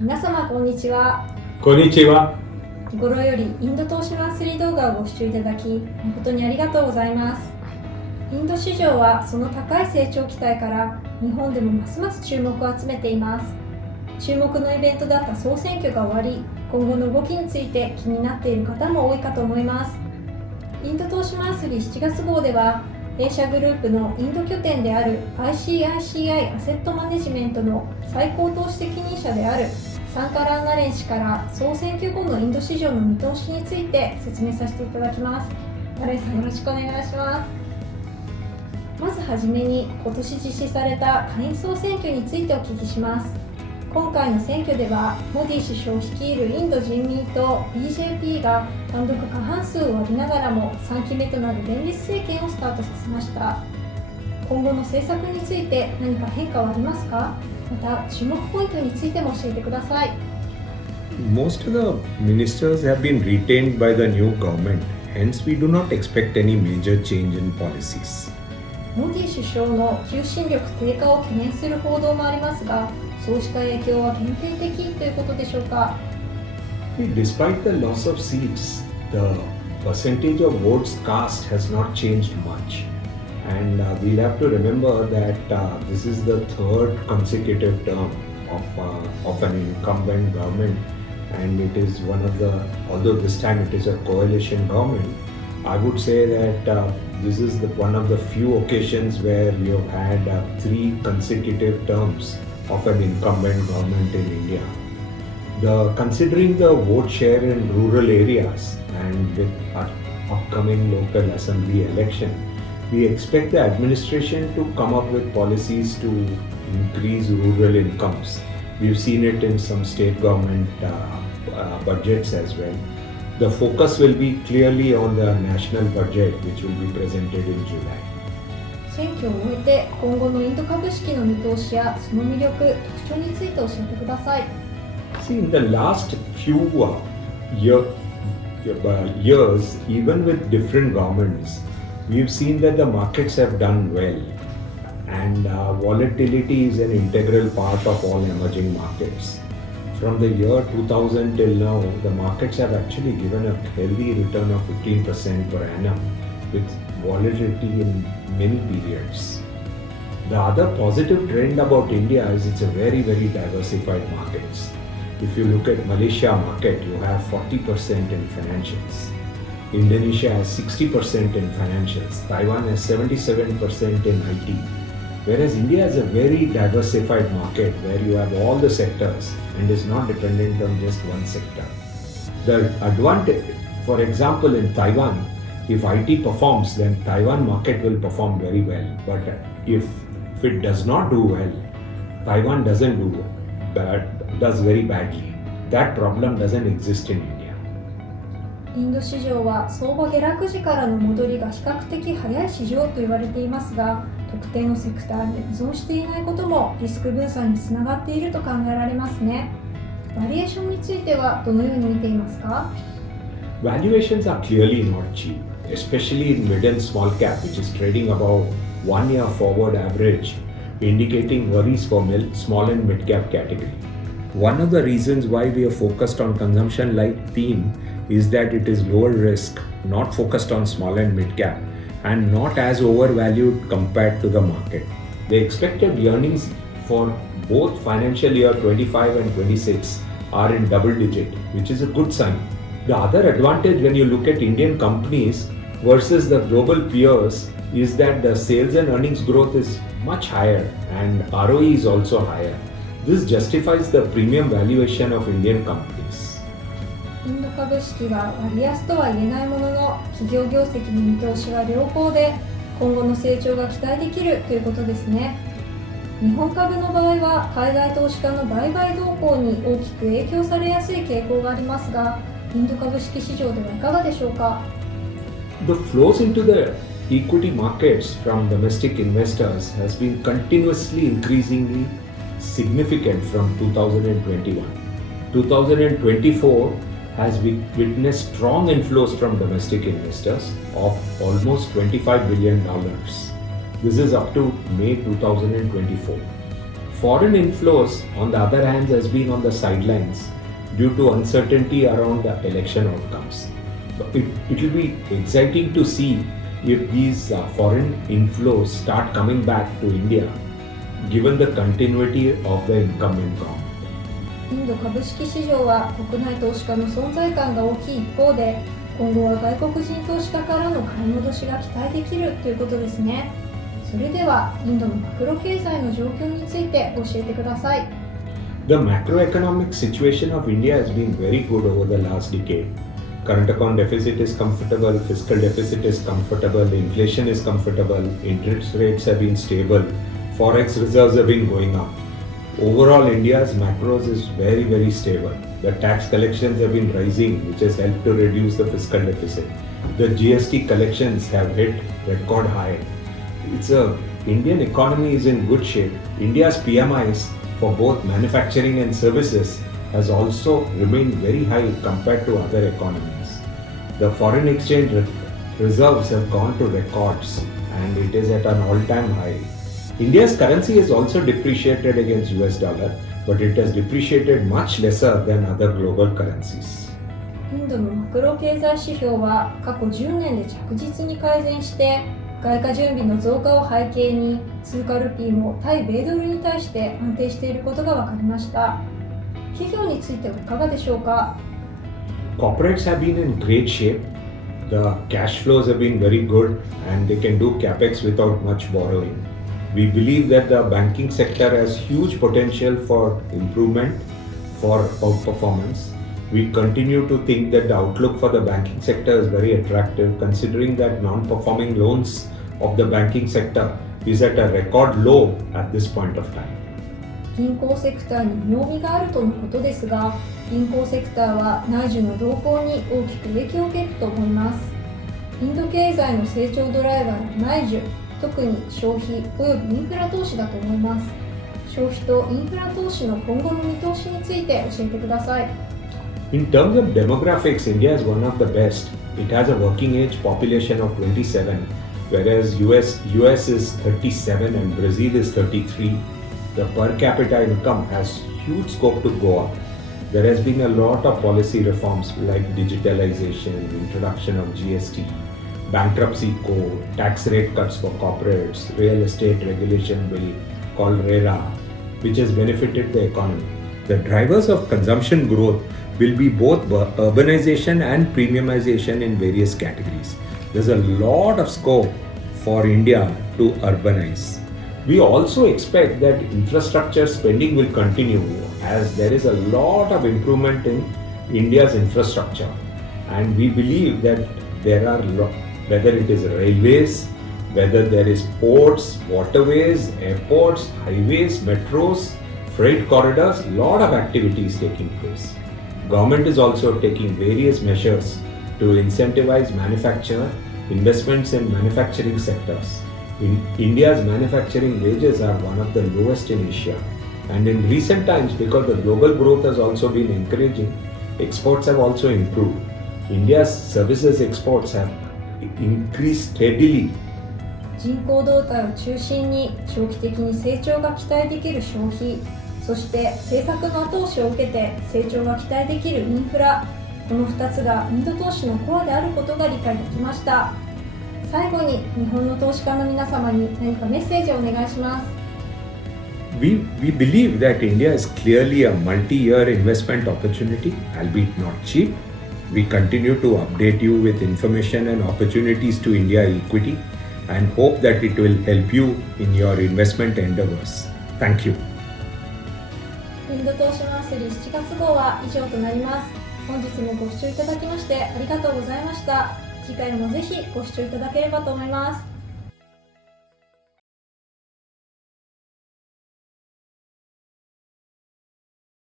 皆様こんにちは。こんにちは。日頃よりインド投資マンスリー動画をご視聴いただき誠にありがとうございます。インド市場はその高い成長期待から日本でもますます注目を集めています。注目のイベントだった総選挙が終わり、今後の動きについて気になっている方も多いかと思います。インド投資マンスリー7月号では、弊社グループのインド拠点である ICICI アセットマネジメントの最高投資責任者であるサンカラーナレン氏から総選挙後のインド市場の見通しについて説明させていただきます。ナレンさん、よろしくお願いします。まずはじめに今年実施された下院総選挙についてお聞きします。今回の選挙ではモディ首相率いるインド人民党 BJP が単独過半数を挙げながらも3期目となる連立政権をスタートさせました。今後の政策について何か変化はありますか？また注目ポイントについても教えてください。 Most of the ministers have been retained by the new government, hence we do not expect any major change in policies. モディ首相の求心力低下を懸念する報道もありますが、そうした影響は限定的ということでしょうか？ Despite the loss of seats, the percentage of votes cast has not changed much. And we'll have to remember that this is the third consecutive term of an incumbent government, and it is one of the, although this time it is a coalition government, I would say that this is one of the few occasions where you have had 3 consecutive terms of an incumbent government in India. Considering the vote share in rural areas and with our upcoming local assembly election, we expect the administration to come up with policies to increase rural incomes. We've seen it in some state government budgets as well. The focus will be clearly on the national budget, which will be presented in July. 選挙を終えて今後のインド株式の見通しやその魅力、特徴について教えてください。See, in the last few years, even with different governments, we've seen that the markets have done well, and volatility is an integral part of all emerging markets. From the year 2000 till now, the markets have actually given a healthy return of 15% per annum, with volatility in many periods. The other positive trend about India is it's a very, very diversified markets. If you look at Malaysia market, you have 40% in financials. Indonesia has 60% in financials. Taiwan has 77% in IT. Whereas India is a very diversified market where you have all the sectors and is not dependent on just one sector. The advantage, for example, in Taiwan, if IT performs, then Taiwan market will perform very well. But if it does not do well, Taiwan does very badly. That problem doesn't exist in India. インド市場は相場下落時からの戻りが比較的早い市場と言われていますが、特定のセクターに依存していないこともリスク分散につながっていると考えられますね。バリエーションについてはどのように見ていますか？ Valuations are clearly not cheap, especially in mid and small cap, which is trading above 1 year forward average, indicating worries for small and mid cap category. One of the reasons why we are focused on consumption-like theme is that it is lower risk, not focused on small and mid cap, and not as overvalued compared to the market. The expected earnings for both financial year 25 and 26 are in double digit, which is a good sign. The other advantage when you look at Indian companies versus the global peers is that the sales and earnings growth is much higher and ROE is also higher. This justifies the premium valuation of Indian companies. インド株式は割安とは言えないものの、企業業績の見通しは良好で、今後の成長が期待できるということですね。日本株の場合は海外投資家の売買動向に大きく影響されやすい傾向がありますが、インド株式市場ではいかがでしょうか？ The flows into the equity markets from domestic investors has been continuously increasingly significant from 2021. 2024 has witnessed strong inflows from domestic investors of almost $25 billion. This is up to May 2024. Foreign inflows, on the other hand, has been on the sidelines due to uncertainty around the election outcomes. It will be exciting to see if these foreign inflows start coming back to India, given the continuity of the incumbent government. インド株式市場は国内投資家の存在感が大きい一方で、今後は外国人投資家からの買い戻しが期待できるということですね。それではインドのマクロ経済の状況について教えてください。The macroeconomic situation of India has been very good over the last decade. Current account deficit is comfortable, fiscal deficit is comfortable, inflation is comfortable, interest rates have been stable, forex reserves have been going up. Overall, India's macros is very, very stable. The tax collections have been rising, which has helped to reduce the fiscal deficit. The GST collections have hit record high. Indian economy is in good shape. India's PMIs for both manufacturing and services has also remained very high compared to other economies. The foreign exchange reserves have gone to records and it is at an all-time high. India's currency has also depreciated against US dollar, but it has depreciated much lesser than other global currencies. インドのマクロ経済指標は過去10年で着実に改善して、外貨準備の増加を背景に通貨ルピーも対米ドルに対して安定していることが分かりました。企業についてはいかがでしょうか。 Corporates have been in great shape. The cash flows have been very good and they can do capex without much borrowing. We believe that the banking sector has huge potential for improvement, for outperformance. We continue to think that the outlook for the banking sector is very attractive, considering that non-performing loans of the banking sector is at a record low at this point of time. 銀行セクターに妙味があるとのことですが、銀行セクターは内需の動向に大きく影響を受けると思います。インド経済の成長ドライバーの内需、特に消費およびインフラ投資だと思います。消費とインフラ投資の今後の見通しについて教えてください。In terms of demographics, India is one of the best. It has a working age population of 27, whereas US is 37 and Brazil is 33. The per capita income has huge scope to go up. There has been a lot of policy reforms like digitalization, introduction of GST, bankruptcy code, tax rate cuts for corporates, real estate regulation bill called RERA, which has benefited the economy. The drivers of consumption growth will be both urbanization and premiumization in various categories. There's a lot of scope for India to urbanize. We also expect that infrastructure spending will continue as there is a lot of improvement in India's infrastructure, and we believe that there are whether it is railways, whether there is ports, waterways, airports, highways, metros, freight corridors, lot of activities taking place. Government is also taking various measures to incentivize manufacture, investments in manufacturing sectors. India's manufacturing wages are one of the lowest in Asia. And in recent times, because the global growth has also been encouraging, exports have also improved. India's services exports have increased steadily. 人口動態を中心に長期的に成長が期待できる消費、そして政策の後押しを受けて成長が期待できるインフラ、この2つがインド投資のコアであることが理解できました。最後に日本の投資家の皆様に何かメッセージをお願いします。We believe that India is clearly a multi-year investment opportunity, albeit not cheap. We continue to update you with information and opportunities to India equity and hope that it will help you in your investment endeavors. Thank you. インド投資マンスリー7月号は以上となります。本日もご視聴いただきましてありがとうございました。次回もぜひご視聴いただければと思います。